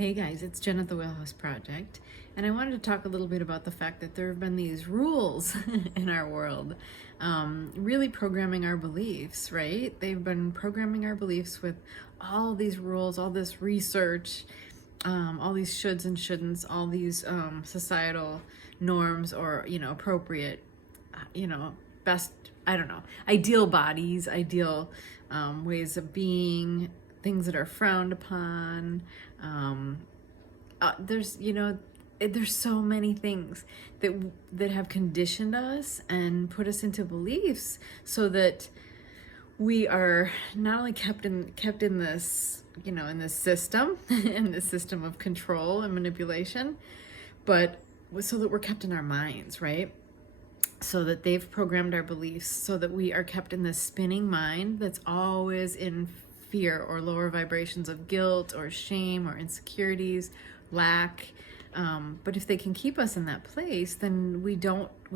Hey guys, it's Jen at the Whalehouse Project, and I wanted to talk a little bit about the fact that there have been these rules in our world, really programming our beliefs, right? They've been programming our beliefs with all these rules, all this research, all these shoulds and shouldn'ts, all these societal norms or, appropriate, best, I don't know, ideal bodies, ideal ways of being, things that are frowned upon. There's so many things that have conditioned us and put us into beliefs so that we are not only kept in this, in this system, in this system of control and manipulation, but so that we're kept in our minds, right? So that they've programmed our beliefs so that we are kept in this spinning mind that's always in fear or lower vibrations of guilt or shame or insecurities, lack. But if they can keep us in that place, then we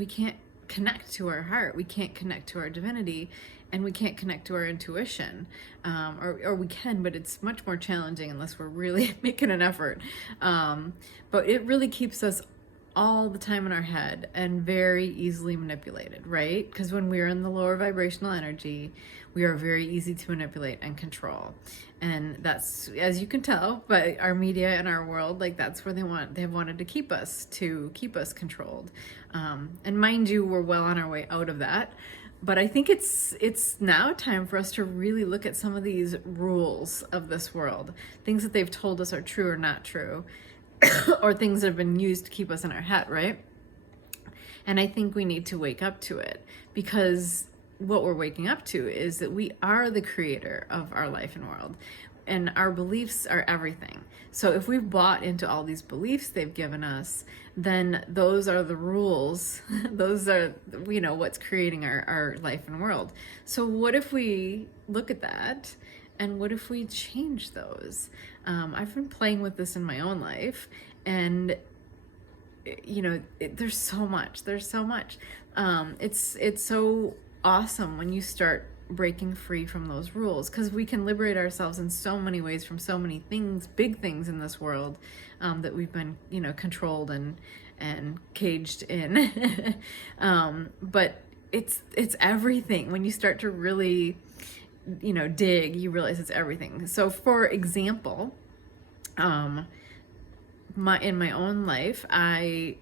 can't connect to our heart, we can't connect to our divinity, and we can't connect to our intuition. Or we can, but it's much more challenging unless we're really making an effort. But it really keeps us all the time in our head and very easily manipulated, right? Because when we're in the lower vibrational energy, we are very easy to manipulate and control. And that's, as you can tell by our media and our world, like that's where they've wanted to keep us controlled. And mind you, we're well on our way out of that. But I think it's now time for us to really look at some of these rules of this world, things that they've told us are true or not true, or things that have been used to keep us in our head, right? And I think we need to wake up to it, because what we're waking up to is that we are the creator of our life and world, and our beliefs are everything. So if we've bought into all these beliefs they've given us, then those are the rules. Those are, what's creating our life and world. So what if we look at that, and what if we change those? I've been playing with this in my own life, and there's so much. It's so awesome when you start breaking free from those rules, because we can liberate ourselves in so many ways from so many things, big things in this world, that we've been controlled and caged in. But it's everything. When you start to really dig, you realize it's everything. So for example, in my own life, I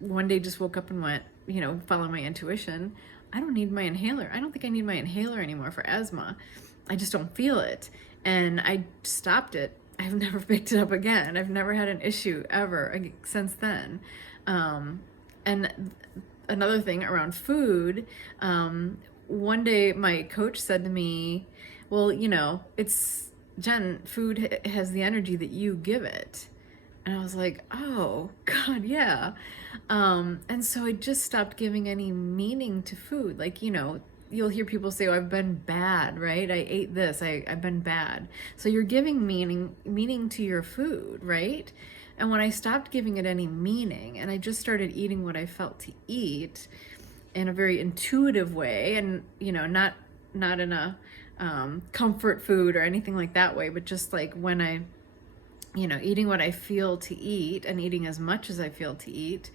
one day just woke up and went, follow my intuition. I don't need my inhaler. I don't think I need my inhaler anymore for asthma. I just don't feel it. And I stopped it. I've never picked it up again. I've never had an issue ever since then. And another thing around food, one day my coach said to me, well, it's, Jen, food has the energy that you give it. And I was like, oh God, yeah. And so I just stopped giving any meaning to food. Like, you'll hear people say, oh, I've been bad, right? I ate this, I've been bad. So you're giving meaning to your food, right? And when I stopped giving it any meaning and I just started eating what I felt to eat in a very intuitive way, and not in a comfort food or anything like that way, but just like when I eating what I feel to eat and eating as much as I feel to eat,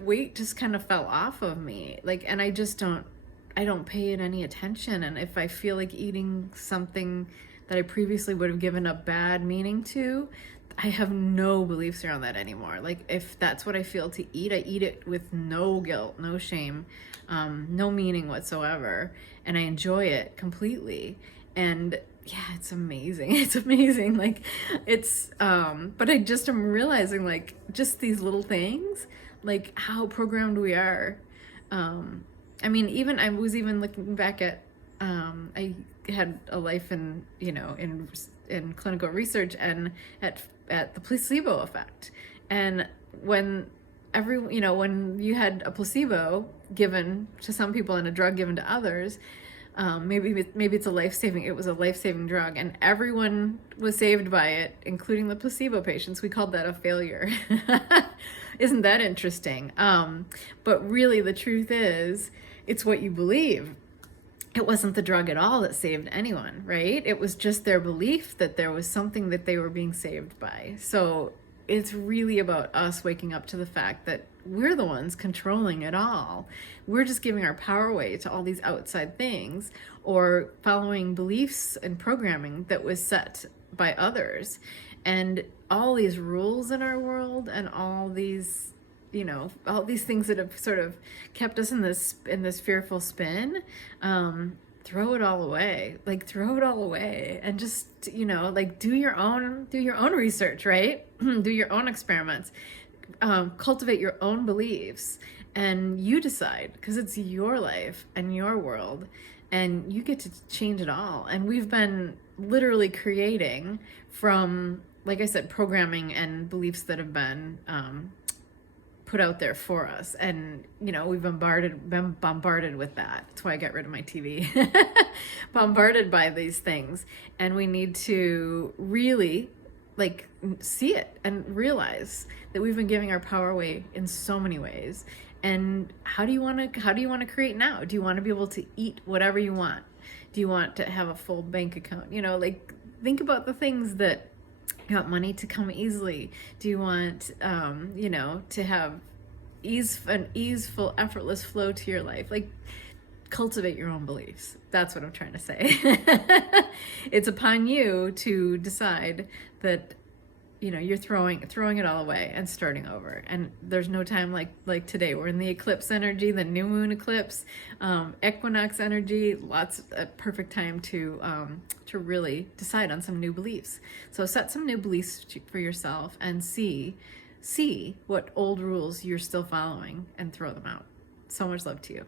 weight just kind of fell off of me. And I don't pay it any attention. And if I feel like eating something that I previously would have given a bad meaning to, I have no beliefs around that anymore. If that's what I feel to eat, I eat it with no guilt, no shame, no meaning whatsoever. And I enjoy it completely. And yeah, it's amazing. It's amazing. But I just am realizing, just these little things, how programmed we are. I was even looking back at, I had a life in clinical research and at the placebo effect. And when when you had a placebo given to some people and a drug given to others, maybe it's it was a life-saving drug, and everyone was saved by it, including the placebo patients. We called that a failure. Isn't that interesting? But really the truth is, it's what you believe. it wasn't the drug at all that saved anyone, right? It was just their belief that there was something that they were being saved by. So it's really about us waking up to the fact that we're the ones controlling it all. We're just giving our power away to all these outside things, or following beliefs and programming that was set by others. And all these rules in our world, and all these, all these things that have sort of kept us in this fearful spin, throw it all away. Like, throw it all away, and just, like, do your own research, right? Do your own experiments, cultivate your own beliefs, and you decide, because it's your life and your world, and you get to change it all. And we've been literally creating from, like I said, programming and beliefs that have been put out there for us. And we've been bombarded with that. That's why I got rid of my TV. Bombarded by these things. And we need to really see it and realize that we've been giving our power away in so many ways. And how do you want to create now? Do you want to be able to eat whatever you want? Do you want to have a full bank account? Think about the things that you want money to come easily. Do you want, to have an easeful, effortless flow to your life? Cultivate your own beliefs. That's what I'm trying to say. It's upon you to decide that, you're throwing it all away and starting over. And there's no time like today. We're in the eclipse energy, the new moon eclipse, equinox energy. A perfect time to really decide on some new beliefs. So set some new beliefs for yourself, and see what old rules you're still following, and throw them out. So much love to you.